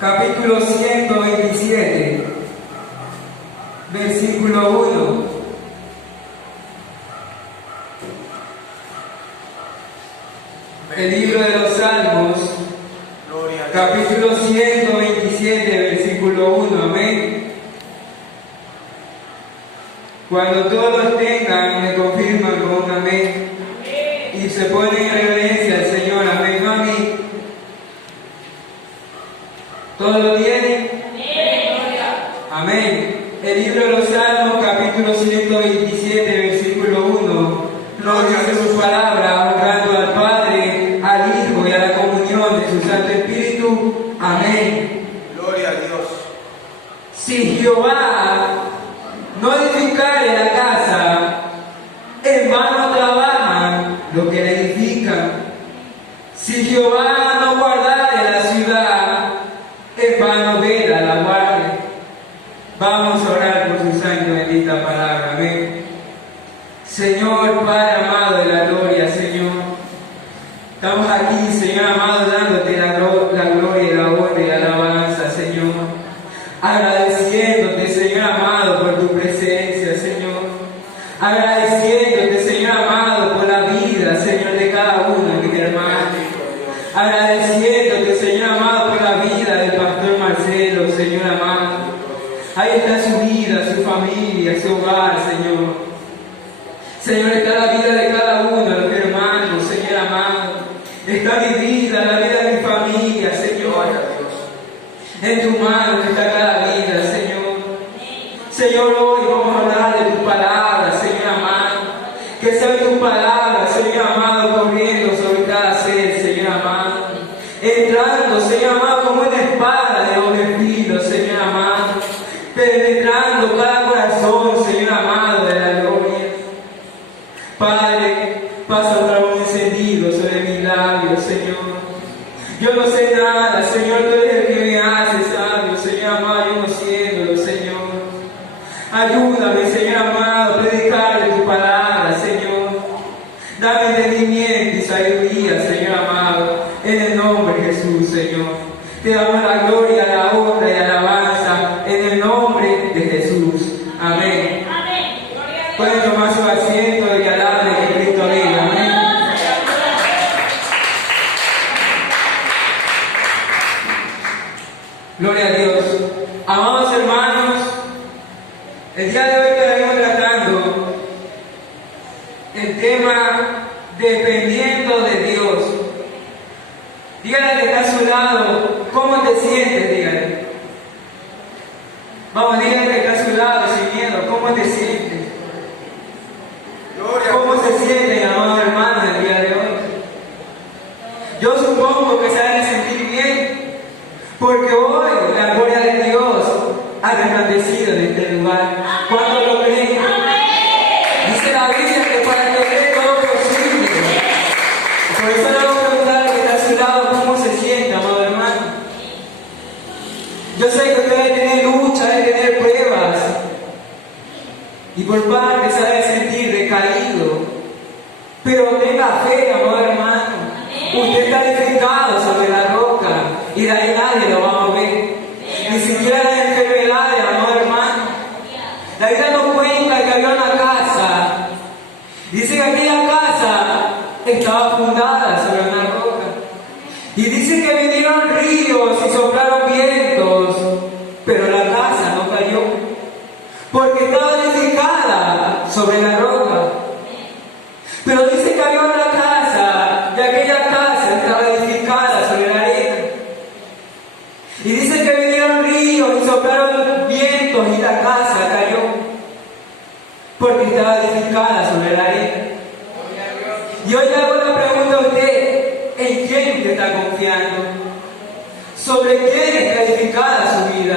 capítulo 127, versículo 1. El libro de los Salmos, capítulo 127, versículo 1. Amén. Cuando todos tengan, me confirman con un amén. Y se pone en reverencia al Señor. Amén, mami. ¿Todos lo tienen? Amén. El libro de los Salmos, capítulo 127, versículo 1. Nos dice su palabra, honrando al Padre, al Hijo y a la comunión de su Santo Espíritu. Amén. Gloria a Dios. Si Jehová no edificare la casa, en vano trabajan los que la edifican. Si Jehová no guardare la ciudad, en vano vela la guardia. Vamos a orar por su santa y bendita palabra. Amén. Señor, Padre amado de la gloria, Señor, estamos aquí, Señor amado, dándote la gloria y la honra y la alabanza, Señor. Agradeciéndote, Señor amado, por tu presencia, Señor. Agradeciéndote, Señor amado, por la vida, Señor, de cada uno de mis hermanos. Agradeciéndote, Señor amado, por la vida del pastor Marcelo, Señor amado. Ahí está su vida, su familia, su hogar, Señor. Señor, está la vida de cada uno de los hermanos, Señor amado. Está mi vida, la vida de mi familia, Señor. En tu mano está cada vida, Señor. Señor, hoy vamos a hablar de tu palabra, Señor amado. Que sea tu palabra, Señor amado, corriendo sobre cada ser, Señor amado. Entrando, Señor amado, como una espada de doble filo, Señor amado. Penetrando cada corazón, Señor amado, de la gloria. Padre, pasa un dragón encendido sobre mis labios, Señor. Yo no sé nada, Señor, tú eres el que me hace sabio, Señor amado, yo no siéndolo, Señor. Ayúdame, Señor amado, a predicar de tu palabra, Señor. Dame entendimiento y sabiduría, Señor amado, en el nombre de Jesús, Señor. Te damos la gloria, la honra y la alabanza en el nombre de Jesús. Amén. Pueden tomar su asiento y alabarle que Cristo vive. Amén. Gloria a Dios. Amados hermanos, el día de hoy estaremos tratando el tema dependiendo de Dios. Dígale que está a su lado, ¿cómo te sientes? Dígale. Vamos, dígale que está a su lado sin miedo, ¿cómo te sientes? ¿Cómo se sienten, amados hermanos, el día de hoy? Yo supongo que se van a sentir bien, porque hoy la gloria de Dios ha resplandecido en este lugar. ¿Cuánto lo creen? Dice la Biblia que para que cree todo posible. Por eso le voy a preguntar al que está a su lado cómo se siente, amado hermano. Yo sé que usted debe tener lucha, debe tener pruebas. Y por parte se debe sentir decaído. Pero tenga fe, amado hermano. Usted está edificado sobre la roca y de ahí nadie lo va a mover. Ni siquiera las enfermedades, amado hermano. La Biblia nos cuenta que había una casa. Dice que aquella casa estaba fundada sobre una roca. Y dice que vinieron ríos y soplaron vientos, pero la casa no cayó, porque estaba edificada sobre la roca. Pero dice que había una casa, y aquella casa estaba edificada sobre la arena. Y dice que vinieron ríos y soplaron vientos, y la casa cayó, porque estaba edificada sobre la arena. Y hoy le hago la pregunta a usted, ¿en quién usted está confiando? ¿Sobre quién está edificada su vida?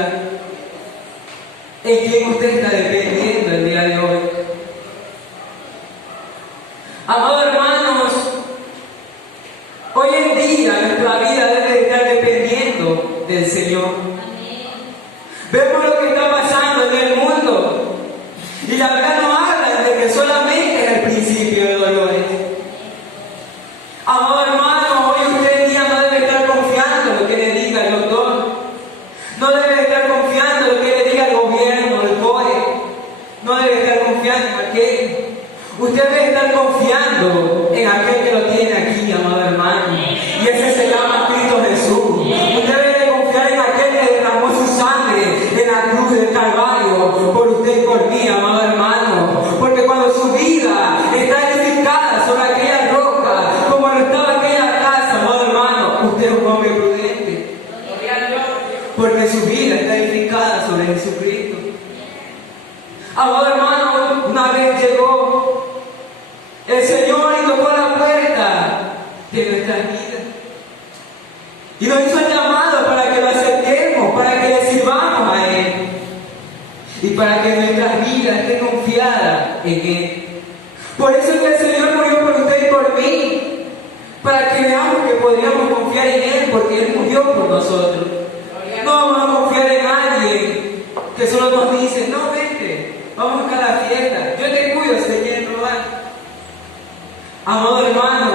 ¿En quién usted está dependiendo el día de hoy? Amados hermanos, hoy en día nuestra vida debe estar dependiendo del Señor. Vemos lo que está pasando en el mundo y la verdad no habla de que solamente es el principio de dolores. Amado hermano, hoy usted en día no debe estar confiando en lo que le diga el doctor. Él. Usted debe estar confiando en aquel que lo tiene aquí, amado hermano. Y ese se llama Cristo Jesús. Usted debe confiar en aquel que derramó su sangre en la cruz del Calvario por usted y por mí, amado hermano. Porque cuando su vida está edificada sobre aquella roca, como lo estaba aquella casa, amado hermano, usted es un hombre prudente. Porque su vida está edificada sobre Jesucristo. Amado hermano, una vez llegó el Señor y tocó la puerta de nuestras vidas. Y nos hizo el llamado para que lo aceptemos, para que le sirvamos a Él. Y para que nuestras vidas estén confiadas en Él. Por eso es que el Señor murió por usted y por mí. Para que veamos que podríamos confiar en Él, porque Él murió por nosotros. No vamos a confiar en alguien que solo nos dice, no, vente, vamos acá a la fiesta, yo te cuido, Señor, no va. Amado hermano,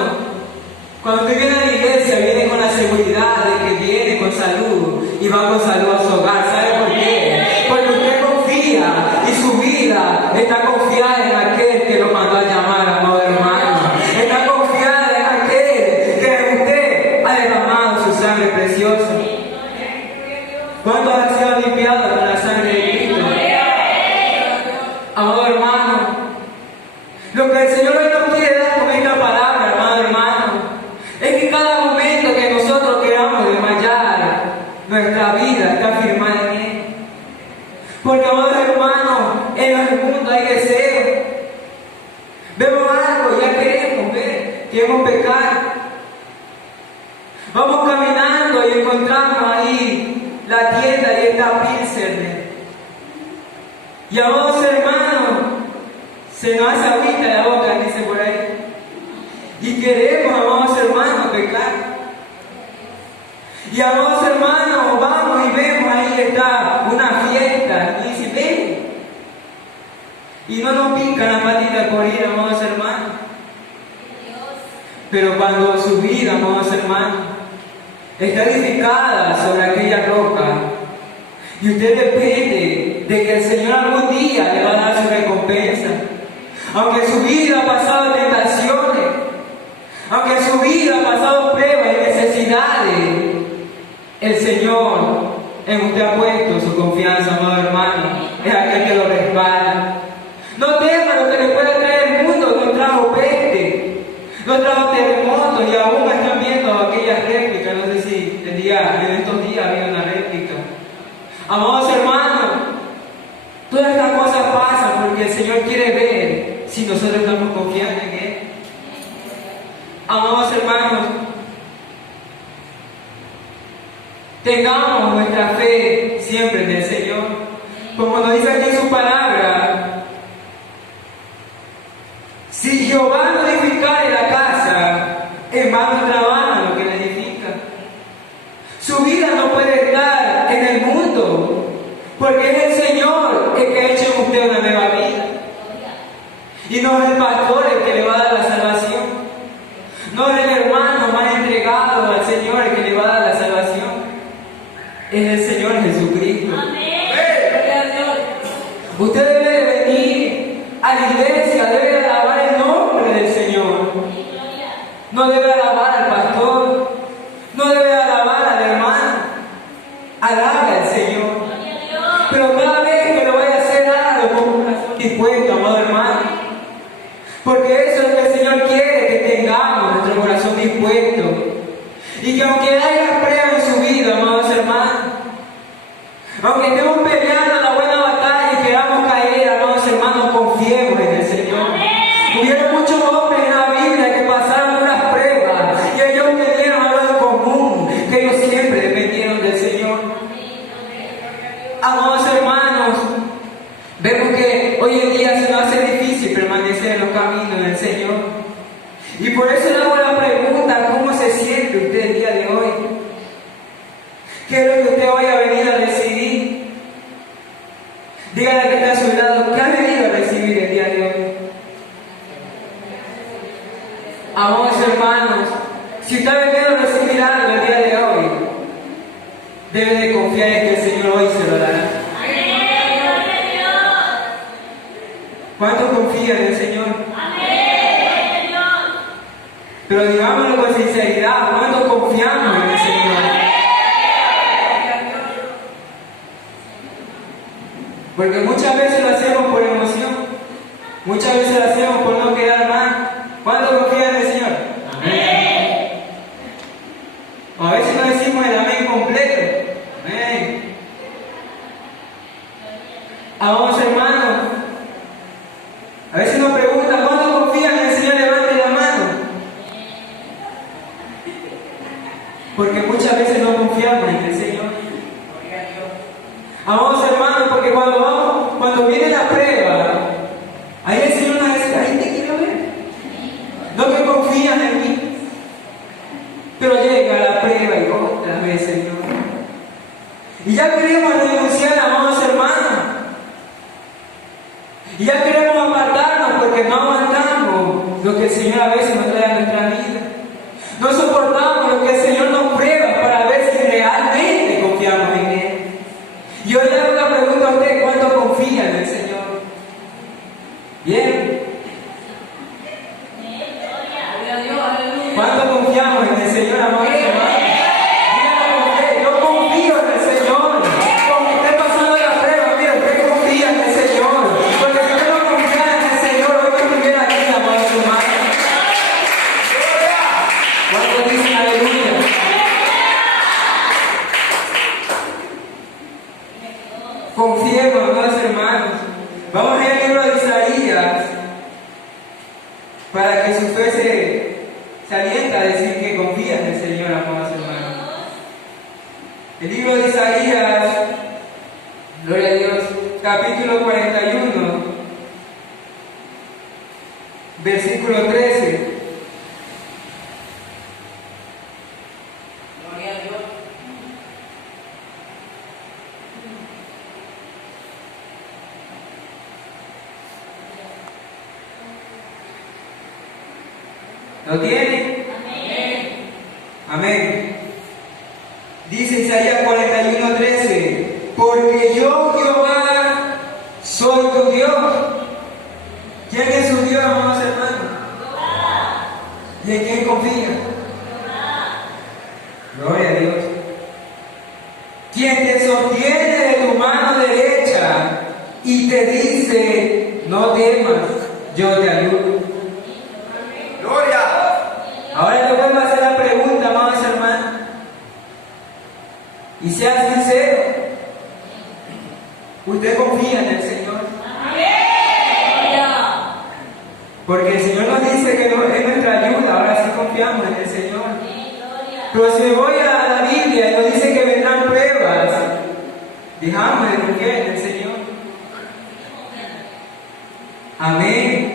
cuando usted viene a la iglesia, viene con la seguridad de que viene con salud y va con salud a su hogar. ¿Sabe por qué? Porque usted confía y su vida está confiada en aquel que lo mandó a llamar, amado hermano. Está confiada en aquel que usted ha derramado su sangre preciosa. ¿Cuántos han sido limpiados con la sangre de Cristo? Amado hermano, lo que el Señor hoy nos quiere dar con esta palabra, amado hermano, es que cada momento que nosotros queramos desmayar, nuestra vida está firmada en Él. Porque, amado hermano, en el mundo hay deseo. Vemos algo, ya queremos pecar. Vamos caminando y encontramos ahí la tienda y esta Pilsener. Y amados hermanos, se nos hace agüita la boca, dice por ahí. Y queremos, amados hermanos, pecar. Y amados hermanos, vamos y vemos ahí está una fiesta. Y dice, ven. Y no nos pican las patitas por ir, amados hermanos. Pero cuando su vida, amados hermanos, está edificada sobre aquella roca, y usted depende de que el Señor algún día le va a dar su recompensa. Aunque su vida ha pasado tentaciones, aunque su vida ha pasado pruebas y necesidades, el Señor en usted ha puesto su confianza, amado hermano. Es aquel que lo respalda. No tema lo que le pueda traer el mundo. No trajo peste, no trajo terremotos, y aún están viendo aquellas réplicas. No sé si en estos días había una réplica. Amados hermanos, todas estas cosas pasan porque el Señor quiere ver si nosotros estamos confiando en Él. Amados hermanos, tengamos nuestra fe siempre en el Señor. Como nos dice aquí en su palabra, si Jehová no edificare la casa, en vano trabaja lo que la edifica. Su vida no puede estar en el mundo, porque es el Señor el que ha hecho en usted una nueva vida. Y no es el pastor el que le va a dar la salvación. No es el hermano más entregado al Señor el que le va a dar la salvación. Es el Señor Jesucristo. Amén. Usted debe venir a la iglesia, debe alabar el nombre del Señor. No debe alabar al pastor, no debe alabar al hermano. Alabe al Señor. Pero cada vez que lo vaya a hacer, hágalo con un corazón dispuesto, amado hermano. Porque eso es lo que el Señor quiere, que tengamos nuestro corazón dispuesto. Y que aunque haya prueba en su vida, amados hermanos, aunque estemos peleando la buena batalla y queramos caer, amados hermanos, confiemos en el Señor. Hubieron muchos hombres en la Biblia que pasaron unas pruebas y ellos tenían algo en común, que ellos siempre dependieron del Señor. Amados hermanos, vemos que hoy en día se nos hace difícil permanecer en los caminos del Señor. Y por eso le hago la pregunta, ¿cómo se siente usted el día de hoy? ¿Qué es lo que usted hoy ha venido a recibir? Dígale a que está a su lado, ¿qué ha venido a recibir el día de hoy? Amados hermanos, si usted ha venido a recibir algo el día de hoy, debe de confiar en que el Señor hoy se lo dará. ¿Cuántos confían en el Señor? Amén. Pero digámoslo con sinceridad, ¿cuántos confiamos en el Señor? Porque muchas veces lo hacemos por emoción, muchas veces lo hacemos por no quedar mal. ¿Cuántos confían en el Señor? Amén. O a veces no decimos el amén completo. Amén. Amados hermanos, a veces nos preguntan, ¿cuántos confían en el Señor? Levante la mano. Porque muchas veces no confiamos en el Señor. Amados hermanos, porque cuando viene la prueba, ahí el Señor nos dice, ahí te quiero ver. No que confían en mí. Pero llega la prueba y otra vez, Señor. Y ya queremos renunciar, amados hermanos. Y ya queremos apartarnos porque no aguantamos lo que el Señor a veces nos trae a nuestra vida. No soportamos lo que el Señor nos prueba para ver si realmente confiamos en Él. Y hoy le hago una pregunta a usted, ¿cuánto confía en el Señor? ¿Bien? ¿Cuánto confiamos en el Señor, amados hermanos? Dígalo con fe, yo confío en el Señor. Como usted pasando la prueba, mira, usted confía en el Señor. Porque si usted no confía en el Señor, hoy no estuviera aquí, amados hermanos. ¿Cuántos dicen aleluya? Confiemos, amados hermanos. Vamos a ir al libro de Isaías para que su fe se alienta a decir que confía en el Señor, amados hermanos. El libro de Isaías, gloria a Dios, capítulo 41, versículo 13. Gloria a Dios. ¿Lo tiene? Amén. Amén. Dice Isaías 41:13, porque yo, Jehová, soy tu Dios. ¿Quién es su Dios, amados hermanos? ¿Y en quién confía? Gloria a Dios. Quien te sostiene de tu mano derecha y te dice, no temas, yo te ayudo. Gloria. Ahora yo vuelvo a hacer la pregunta, amados hermanos. Y sea sincero. ¿Usted confía en el Señor? Porque el Señor nos dice que no, es nuestra ayuda. Ahora sí confiamos en el Señor. Pero si me voy a la Biblia y nos dice que vendrán pruebas, dejamos de confiar en el Señor. Amén.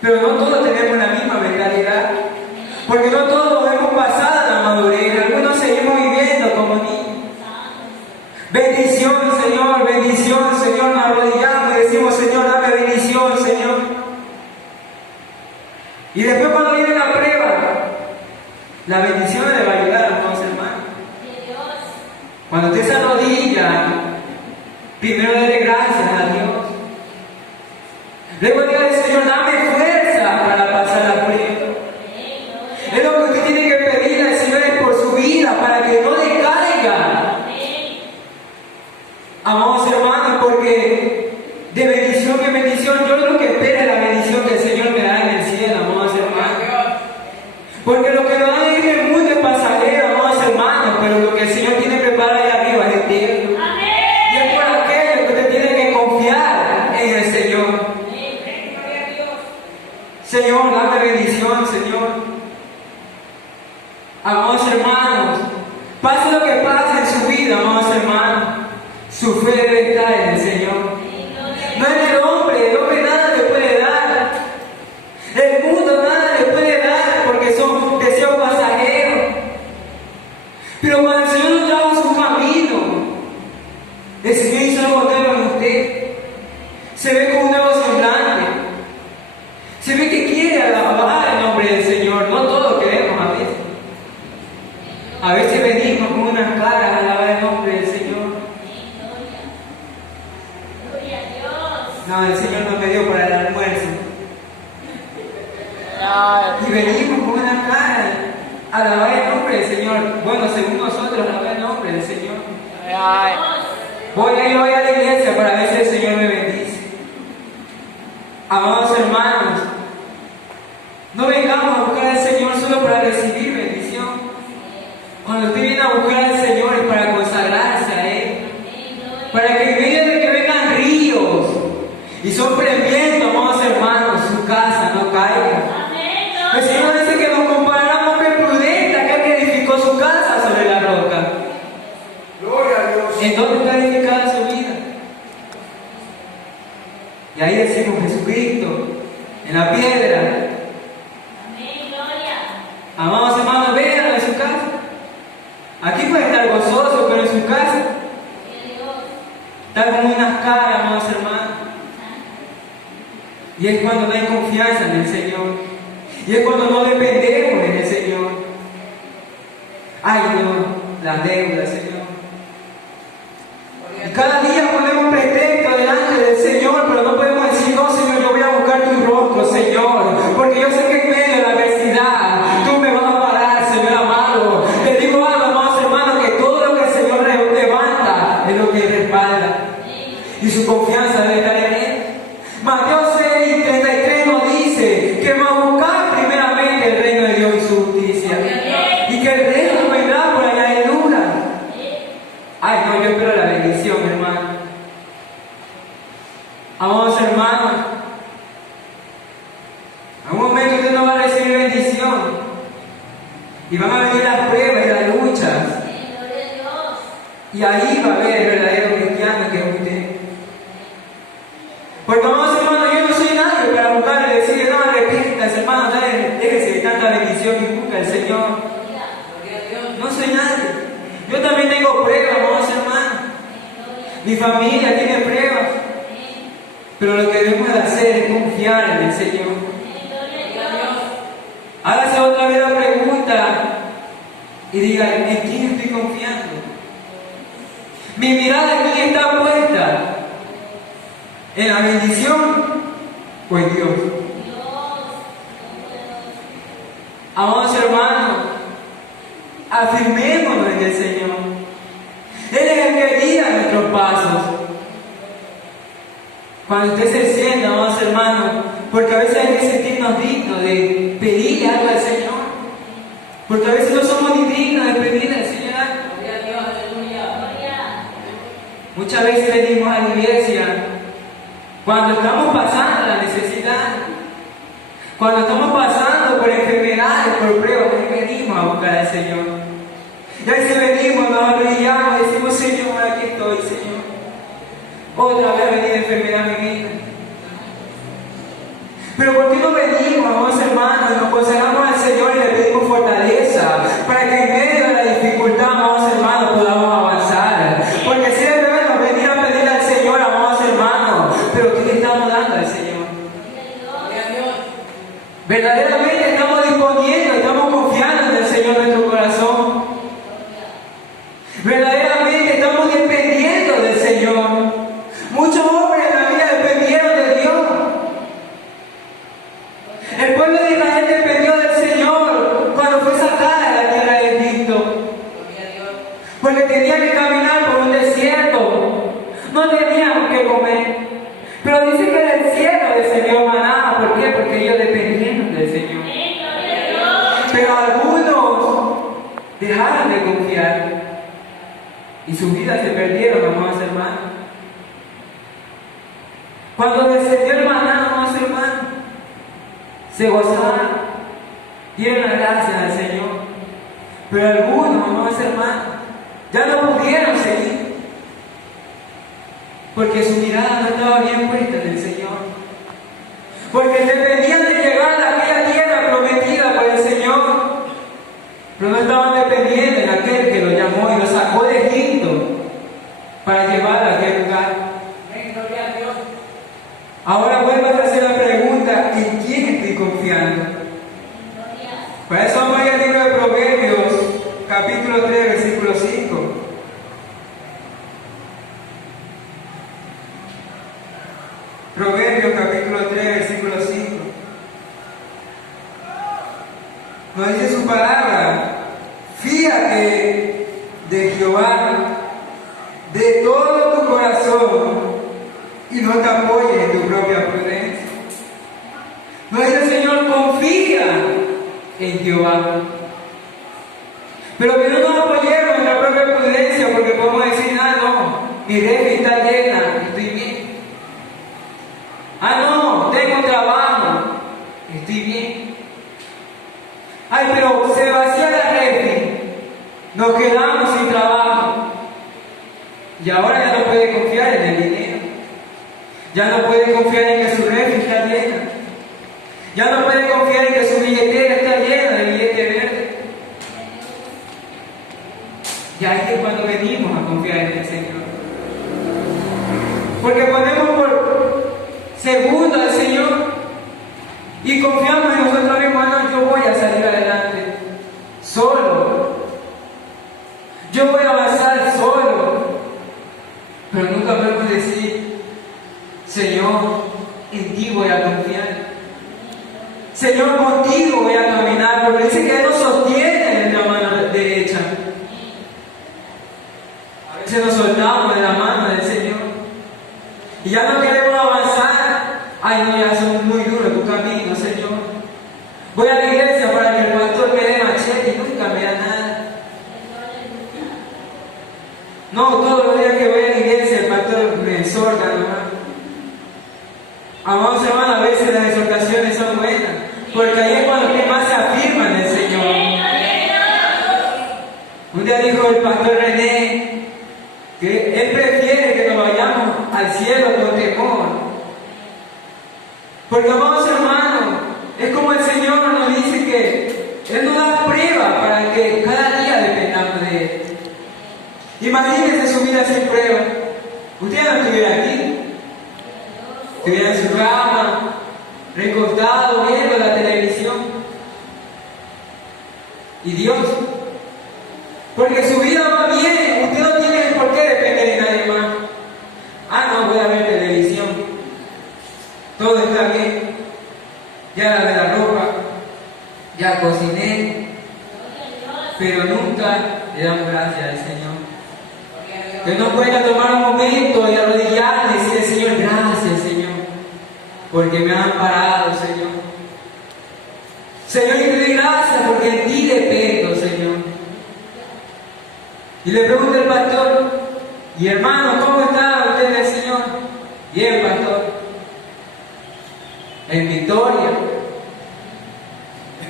Pero no todos tenemos la misma mentalidad. Porque no todos hemos pasado la madurez. Algunos seguimos viviendo como niños. Bendición, Señor. Nos arrodillamos y decimos, Señor, dame bendición, Señor. Y después cuando viene la prueba, la bendición le va a ayudar, amados hermanos. Cuando usted se arrodilla, primero dele gracias a Dios. Luego dígale, Señor, dame fuerza para pasar la prueba. Es lo que usted tiene que pedirle al Señor es por su vida, para que no decaiga. Amados hermanos, porque de bendición en bendición, yo lo que espero es la bendición que el Señor me da en el cielo, amados hermanos. Porque lo que nos da en el mundo es pasajero, amados hermanos, pero lo que el Señor tiene preparado allá arriba es eterno. Y es por aquello que usted tiene que confiar en el Señor. Señor, dame bendición, Señor. Amados hermanos, pase lo que pase en su vida, amados hermanos, su fe debe estar en el Señor. No en el hombre nada le puede dar. El mundo nada le puede dar porque son deseos pasajeros. Pero cuando el Señor nos trajo su camino, el Señor hizo algo nuevo en usted. Se ve con un nuevo semblante. Se ve que quiere alabar el nombre del Señor. No todos queremos a veces. A veces venimos con unas caras a alabar el nombre del Señor. venimos con una cara a alabar el nombre del Señor. Bueno, según nosotros, alabar el nombre del Señor. Voy a ir hoy a la iglesia para ver si el Señor me bendice. Amados hermanos, no vengamos a buscar al Señor solo para recibir bendición. Cuando usted viene a buscar al Señor es para consagrarse a Él. Para que en medio de que vengan ríos y soplen viento, amados hermanos, su casa no caiga. El Señor dice que nos comparará a un hombre prudente, aquel que edificó su casa sobre la roca. Gloria a Dios. ¿En dónde está edificada su vida? Y ahí decimos Jesucristo, en la piedra. Amados hermanos, vean en su casa. Aquí puede estar gozoso, pero en su casa está como unas caras, amados hermanos. Y es cuando no hay confianza en el Señor. Y es cuando no dependemos en el Señor. Ay, no, las deudas, Señor. Y cada día ponemos pretexto delante del Señor, pero no podemos decir, no, Señor, yo voy a buscar tu rostro, Señor. Porque yo sé que en medio de la adversidad tú me vas a parar, Señor amado. Te digo algo, amados hermanos, que todo lo que el Señor levanta es lo que respalda. Y su confianza debe estar en Él. Mateo 6:33 nos dice que vamos a buscar primeramente el reino de Dios y su justicia. Y que el reino vendrá por añadidura. Ay, no, yo espero la bendición, hermano. Amados hermanos, en un momento usted no va a recibir bendición. Y van a venir las pruebas y las luchas. Y ahí va a haber el verdadero cristiano que es usted. Porque, amados hermanos, yo no soy nadie para buscar y decirle, no, arrepiéntase, hermano, déjese de tanta bendición y busca al Señor. No soy nadie. Yo también tengo pruebas, amados hermanos. Mi familia tiene pruebas. Pero lo que debemos de hacer es confiar en el Señor. Hágase otra vez la pregunta y diga, ¿en quién estoy confiando? Mi mirada en quién está puesta. ¿En la bendición o en Dios? Amados hermanos, afirmémonos en el Señor. Él es el que guía nuestros pasos. Cuando usted se sienta, amados hermanos, porque a veces hay que sentirnos dignos de pedirle algo al Señor. Porque a veces no somos ni dignos de pedirle al Señor algo. Muchas veces venimos a la iglesia cuando estamos pasando la necesidad, cuando estamos pasando por enfermedades, por pruebas, ahí venimos a buscar al Señor. Y ahí si venimos, nos arrodillamos y decimos, Señor, aquí estoy, Señor. Otra vez ha venido enfermedad a mi vida. Pero ¿por qué no venimos, amados hermanos, y nos consagramos al Señor y le pedimos fortaleza para que en medio de la dificultad, amados hermanos, podamos avanzar? Porque si es bueno venir a pedirle al Señor, amados hermanos, pero ¿qué le estamos dando al Señor? Verdaderamente estamos disponiendo, estamos confiando en el Señor en nuestro corazón. Verdaderamente estamos dependiendo del Señor. Muchos hombres en la vida dependieron de Dios. El pueblo de Israel dependió del Señor cuando fue sacada de la tierra de Egipto. Porque tenían que caminar por un desierto. No tenían que comer. Pero dice que del cielo descendió maná. ¿Por qué? Porque ellos dependieron del Señor. Pero algunos dejaron de confiar. Y sus vidas se perdieron, amados hermanos. Cuando descendió el maná, amados hermanos, se gozaron, dieron las gracias al Señor. Pero algunos, amados hermanos, ya no pudieron seguir. Porque su mirada no estaba bien puesta en el Señor. Porque dependían de llegar a aquella tierra prometida por el Señor. Pero no estaban dependiendo en aquel que lo llamó y lo sacó de Egipto para llevarlo a aquel lugar. Ahora vuelvo a hacer la pregunta, ¿en quién estoy confiando? Para eso vamos a ir al libro de Proverbios, capítulo 3, versículo 5. Proverbios, capítulo 3, versículo 5. confía en Jehová. Pero que no nos apoyemos en nuestra propia prudencia, porque podemos decir, ah, no, mi refri está llena, estoy bien. Ah, no, tengo trabajo, estoy bien. Ay, pero se vacía la refri, nos quedamos sin trabajo. Y ahora ya no puede confiar en el dinero. Ya no puede confiar en que su refri está llena. Ya no puede confiar en que su billetera está llena de billete verde. Y ahí es cuando venimos a confiar en el Señor. Porque ponemos por segundo al Señor y confiamos en nosotros mismos. No, yo voy a salir adelante solo. Yo voy a avanzar solo. Pero nunca podemos decir, Señor, en ti voy a confiar. Señor, contigo voy a caminar, porque dice que Él nos sostiene en la mano derecha. A veces nos soltamos de la mano del Señor y ya no queremos avanzar. Ay, no, ya son muy duros tu camino, Señor. Voy a la iglesia para que el pastor me dé machete y nunca me da nada. No, todos los días que voy a la iglesia el pastor me exhorta nomás. Amados hermanos, a veces las exhortaciones son buenas, porque ahí es cuando usted más se afirma en el Señor. Un día dijo el pastor René que él prefiere que nos vayamos al cielo con temor. Porque, amados hermanos, es como el Señor nos dice que Él nos da prueba para que cada día dependamos de Él. Imagínense su vida sin prueba. Usted ya no estuviera aquí. Estuviera en su cama, recostado, viendo la televisión. ¿Y Dios? Porque su vida va bien. Usted no tiene por qué depender de nadie más. Ah, no, voy a ver televisión. Todo está bien. Ya lavé la ropa. Ya cociné. Pero nunca le damos gracias al Señor. Que no pueda tomar un momento y arrodillarle y decirle, Señor, gracias, Señor, porque me han amparado, Señor. Señor, y te doy gracias porque en ti dependo, Señor. Y le pregunta el pastor, y hermano, ¿cómo está usted el Señor? Bien, pastor. En victoria.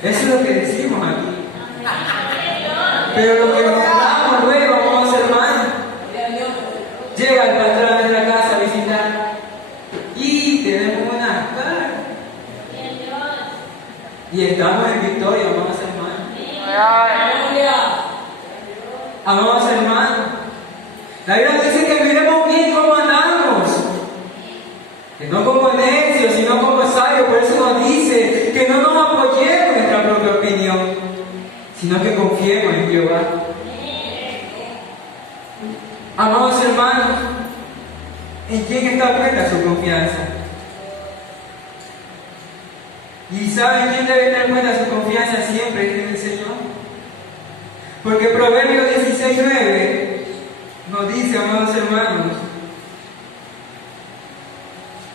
Eso es lo que decimos aquí. Pero lo que nos damos luego, amados hermanos, llega el pastor a nuestra casa a visitar y tenemos una cara. Y estamos en victoria, amados hermanos. Amados hermanos, la Biblia nos dice que miremos bien cómo andamos, que no como necios, sino como sabios. Por eso nos dice que no nos apoyemos en nuestra propia opinión, sino que confiemos en Jehová. Amados hermanos, ¿en quién está puesta su confianza? ¿Y saben quién debe estar puesta su confianza siempre? En el Señor. Porque Proverbios 16:9 nos dice, amados hermanos,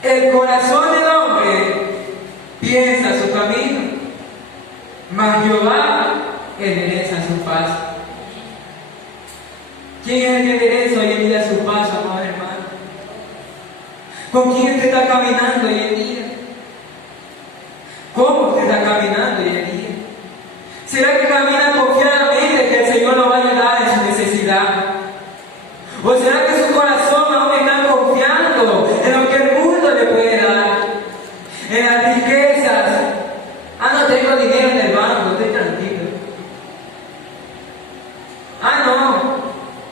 el corazón del hombre piensa su camino, mas Jehová endereza su paso. ¿Quién es el que endereza hoy en día su paso, amados hermanos? ¿Con quién usted está caminando hoy en día? ¿Cómo usted está caminando hoy en día? ¿Será que camina confiadamente que el Señor lo va a ayudar en su necesidad? ¿O será que su corazón aún está confiando en lo que el mundo le puede dar? En las riquezas. Ah, no tengo dinero en el banco, estoy tranquilo. Ah, no,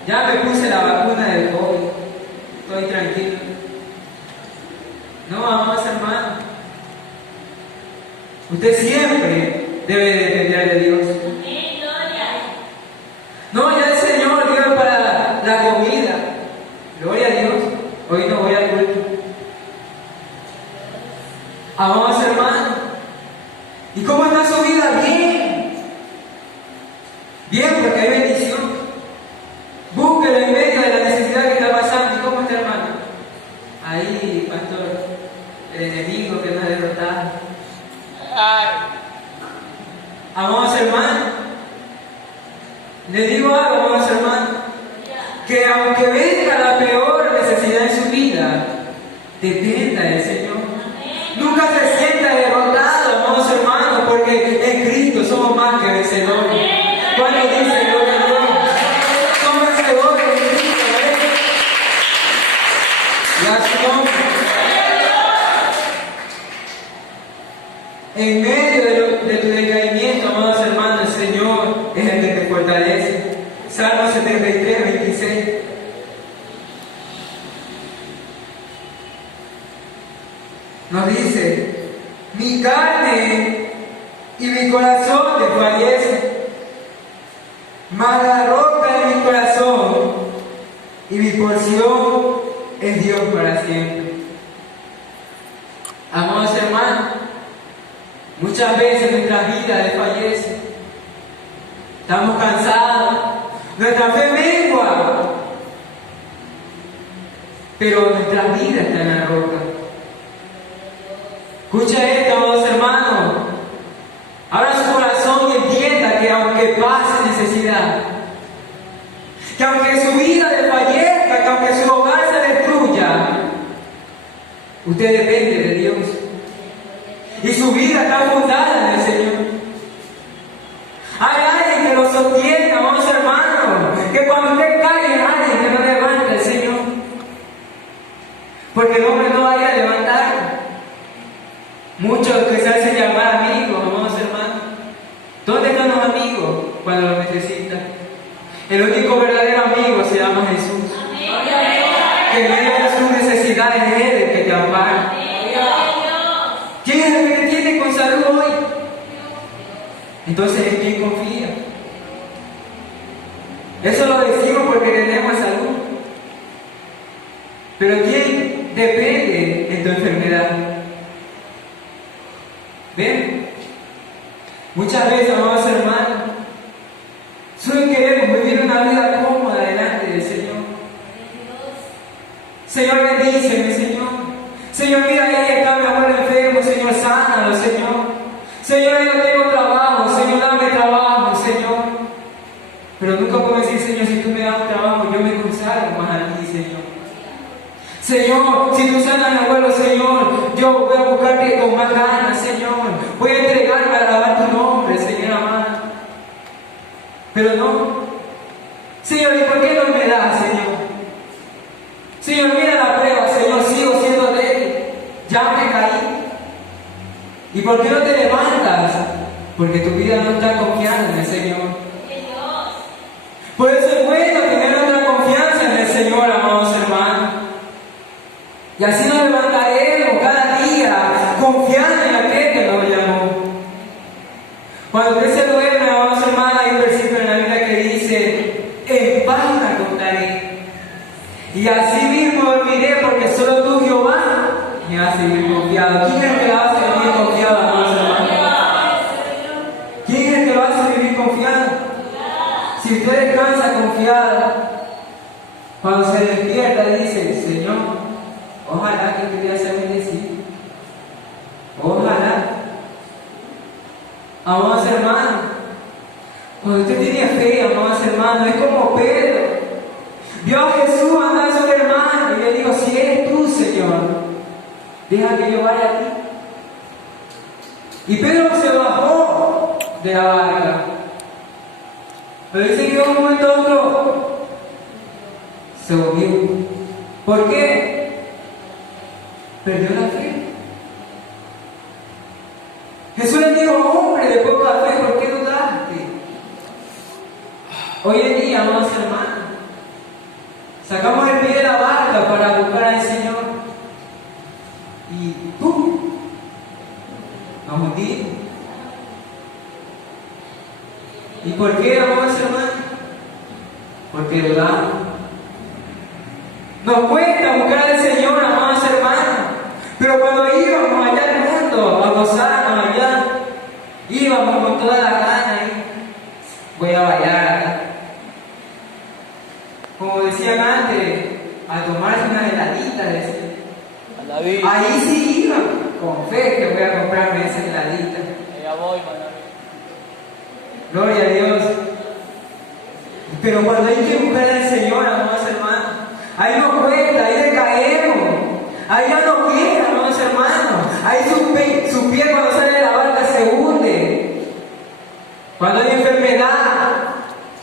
ya me puse la vacuna del COVID, estoy tranquilo. No, amados hermanos, usted siempre debe depender de Dios. No, ya el Señor dio para la comida. Gloria a Dios. Hoy no voy al culto. Amados hermanos, ¿y cómo está su vida? Bien. Bien, porque hay bendición. Búsquelo en medio de la necesidad que está pasando. ¿Y cómo está, hermano? Ahí, pastor, el enemigo que nos ha derrotado. Amados hermanos, les digo algo, amados hermanos, que aunque venga la peor necesidad en su vida, dependa del Señor. Nunca se sienta derrotado, amados hermanos, porque en Cristo somos más que vencedores. ¿Cuándo dice gloria a Dios? Somos vencedores en Cristo, ¿eh? Y a su nombre. En medio de tu decaimiento, amados hermanos, el Señor es el que te fortalece. Salmo 73, 26. Nos dice: mi carne y mi corazón desfallecen, mas la roca de mi corazón y mi porción es Dios para siempre. Amados hermanos, muchas veces nuestras vidas desfallecen, estamos cansados, nuestra fe mengua, pero nuestra vida está en la roca. Escucha esto, amados hermanos. Abra su corazón y entienda que aunque pase necesidad, que aunque su vida desfallezca, que aunque su hogar se destruya, usted depende de Dios. Y su vida está fundada en el Señor. Hay alguien que lo sostiene, amados hermanos, que cuando usted cae hay alguien que lo levanta, el Señor. Porque el hombre no vaya a levantar. Muchos que se hacen llamar amigos, amados hermanos. ¿Dónde están los amigos cuando los necesitan? El único verdadero amigo se llama Jesús. Que en medio de sus necesidades es Él el que te ampara. ¿Quién es el que te tiene con salud hoy? Entonces, ¿en quién confía? Eso lo decimos porque tenemos salud. Pero ¿quién depende de tu enfermedad? ¿Ven? Muchas veces, amados hermanos, solo queremos vivir una vida cómoda delante del Señor. Señor, bendíceme, Señor. Señor, mira, ahí está mi abuelo enfermo, Señor, sánalo, Señor. Señor, yo no tengo trabajo, Señor, dame trabajo, Señor. Pero nunca puedo decir, Señor, si tú me das un trabajo, yo me consagro más a ti, Señor. Señor, si tú sanas a mi abuelo, Señor, yo voy a buscarte con más ganas, Señor. Voy a entregarme a alabar tu nombre, Señor amado. Pero no. Señor, ¿y por qué no me das, Señor? Señor, mira la prueba, Señor, sigo siendo débil. Ya me caí. ¿Y por qué no te levantas? Porque tu vida no está confiando en el Señor. Por eso es bueno tener nuestra confianza en el Señor, amados hermanos. Y así nos levantaremos cada día confiando en aquel que nos llamó. Cuando usted se duerme, amados hermanos, hay un versículo en la Biblia que dice: en paz me acostaré, y así mismo dormiré, porque solo tú, Jehová, me hace vivir confiado. ¿Quién es el que lo hace vivir confiado, amados hermanos? ¿Quién es el que lo hace vivir confiado? Si usted descansa confiado, cuando se despierta dice: Señor, ojalá que tu vida sea bendecida. Ojalá. Amados hermanos, cuando usted tiene fe, amados hermanos, es como Pedro. Vio a Jesús andar sobre el mar y le dijo: si eres tú, Señor, deja que yo vaya a ti. Y Pedro se bajó de la barca. Pero dice que de un momento a otro se hundió. ¿Por qué? Perdió la fe. Jesús le dijo: hombre de poca fe, ¿por qué dudaste? Hoy en día, amados hermanos, sacamos el pie de la barca para buscar al Señor y ¡pum! Nos hundimos. ¿Y por qué, amados hermanos? Porque dudamos. Nos cuesta buscar al Señor, amados hermanos, pero cuando íbamos allá al mundo a gozarnos allá, íbamos con toda la gana y voy a bailar acá. Como decían antes, a tomarse una heladita, decían. Ahí sí iban, con fe que voy a comprarme esa heladita. Gloria a Dios. Pero cuando hay que buscar al Señor, amados hermanos, ahí nos cuesta, ahí decaemos, ahí ya no quiere, amados hermanos, ahí su pie cuando sale de la barca se hunde. Cuando hay enfermedad,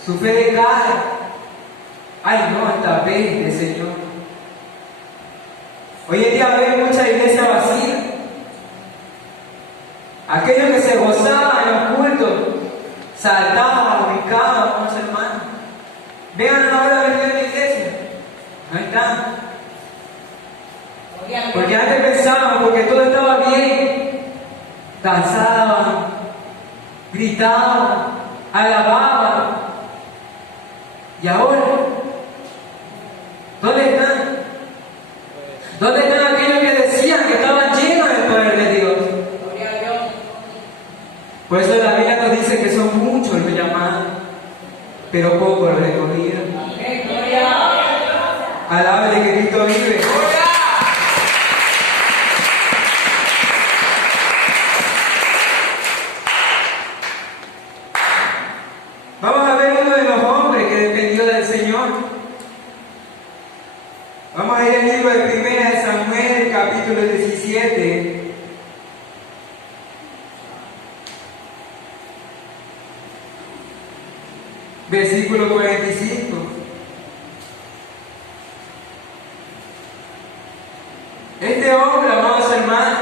su fe decae. Ay, no, esta vez del Señor. Hoy en día veo mucha iglesia vacía. Aquellos que se gozaban en los cultos, saltaban, brincaban, amados hermanos. Vean ahora venir a la iglesia. No están. Porque antes pensaban, porque todo estaba bien, danzaban, gritaban, alababan. Y ahora, ¿dónde están? ¿Dónde están aquellos que decían que estaban llenos del poder de Dios? Por eso la Biblia nos dice que son muchos los llamados, pero pocos los escogidos. Alábele que Cristo vive. Vamos a ver uno de los hombres que dependió del Señor. Vamos a ir al libro de 1 Samuel, capítulo 17. Versículo 45. Este hombre, amados hermanos,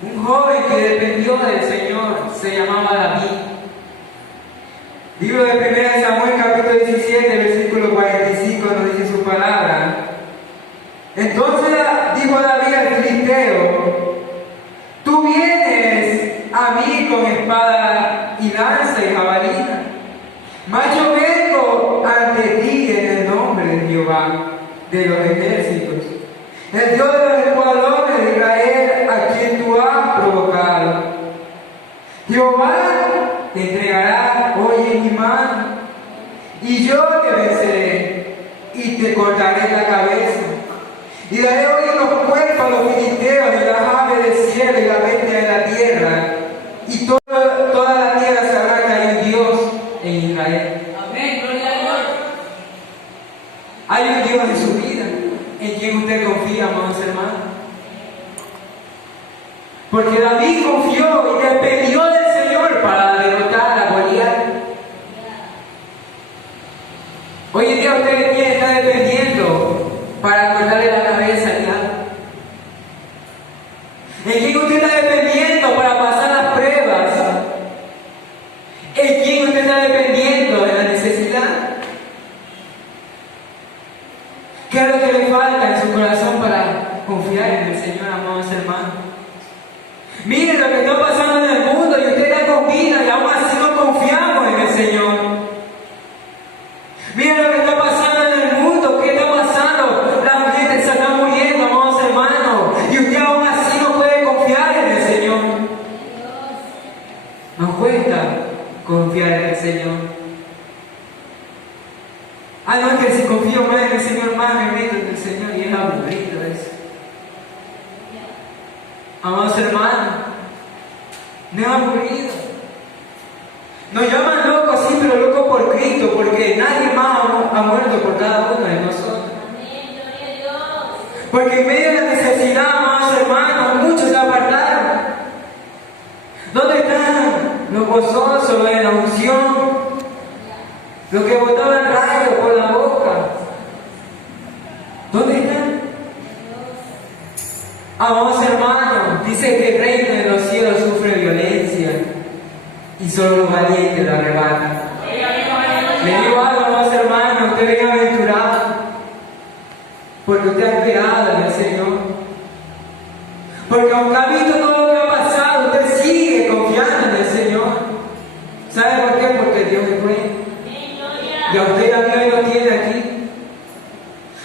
un joven que dependió del Señor, se llamaba David. Libro de 1 Samuel, capítulo 17, versículo 45, nos dice su palabra. Entonces dijo David al filisteo: tú vienes a mí con espada y lanza y jabalina, mas yo vengo ante ti en el nombre de Jehová de los ejércitos, el Dios de los escuadrones de Israel, a quien tú has provocado. Jehová te entregará hoy en mi mano, y yo te venceré, y te cortaré la cabeza, y daré hoy los cuerpos a los filisteos, y las aves del cielo, y la bestia de la tierra, y toda la tierra sabrá que hay un Dios en Israel. Amén, gloria a Dios. Hay un Dios en su vida, en quien usted confía, amados hermanos. Porque David confió y dependió del Señor para derrotar a Goliat. Hoy en día usted de quién está dependiendo para cortarle la cabeza al diablo. ¿En quién usted está dependiendo para pasar las pruebas? ¿En quién usted está dependiendo en la necesidad? ¿Qué es lo que le falta en su corazón para confiar en el Señor, amados hermanos? Miren lo que está pasando en el mundo y usted está con vida y aún así no confiamos en el Señor. Miren lo que está pasando en el mundo, ¿qué está pasando? La gente se está muriendo, amados hermanos, y usted aún así no puede confiar en el Señor. Nos cuesta confiar en el Señor. No, es que si confío más en el Señor, más me meto en el Señor, y es aburrido eso. Amados hermanos, no es aburrido. Nos llaman locos, sí, pero locos por Cristo, porque nadie más ha muerto por cada uno de nosotros. Porque en medio de la necesidad, amados hermanos, muchos se apartaron. ¿Dónde están los gozosos, los de la unción? Los que botaban rayos por la boca. ¿Dónde están? Amados hermanos, dice que el reino de los cielos sufre violencia y solo los valientes lo arrebatan. Le digo algo, amados hermanos, usted venga aventurado porque usted ha esperado en el Señor. Porque aunque ha visto todo lo que ha pasado, usted sigue confiando en el Señor. ¿Sabe por qué? Porque Dios es bueno. Y a usted y a mí hoy lo tiene aquí.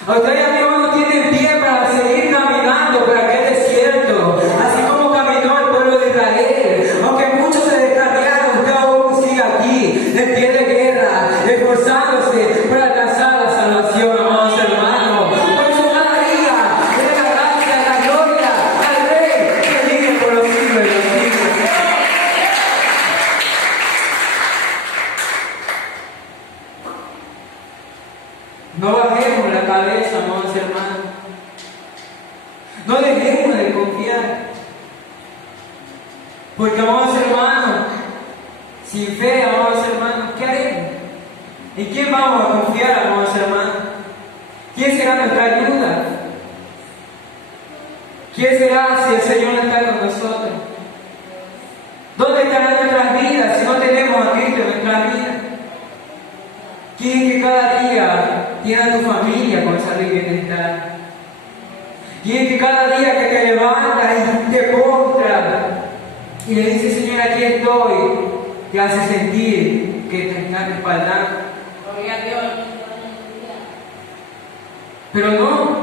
A usted y a mí hoy lo tiene en pie para seguir caminando por aquel desierto, así como caminó el pueblo de Israel. Aunque muchos se descarriaron, usted aún sigue aquí. Porque, amados hermanos, sin fe, amados hermanos, ¿qué haremos? ¿En quién vamos a confiar, amados hermanos? ¿Quién será nuestra ayuda? ¿Quién será si el Señor no está con nosotros? ¿Dónde estarán nuestras vidas si no tenemos a Cristo en nuestras vidas? ¿Quién que cada día tiene a tu familia con salud y bienestar? ¿Quién que cada día que te levantas y te postras y le dices, Señor, aquí estoy, te hace sentir que te están respaldando? Gloria a Dios. Pero no,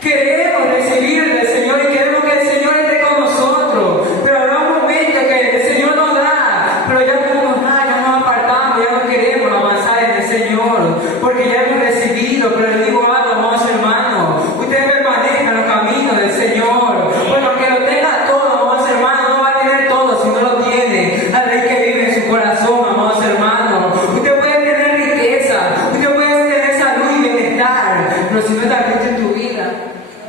queremos recibir del Señor y queremos que el Señor esté con nosotros, pero habrá un momento que el Señor nos da, pero ya no nos da, ya nos apartamos, ya no queremos avanzar en el Señor, porque ya hemos recibido. Pero le digo algo, amados hermanos, ustedes permanezcan en los caminos del Señor, porque aunque lo tenga todo, amados hermanos, no va a tener todo si no lo tiene al Rey que vive en su corazón, amados hermanos. Usted puede tener riqueza, usted puede tener salud y bienestar, pero si no está Cristo en tu vida,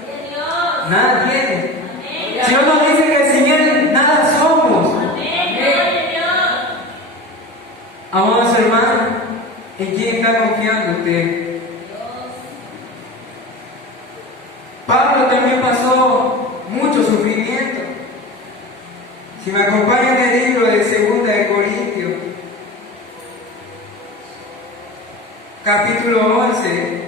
Gloria a Dios. nada tiene. Amén. Si no nos dice que sin Él nada somos. Amén. Gloria a Dios. Amados hermanos, ¿en quién está confiando usted? Pablo también pasó mucho sufrimiento. Si me acompañan en el libro de 2 de Corintios, capítulo 11,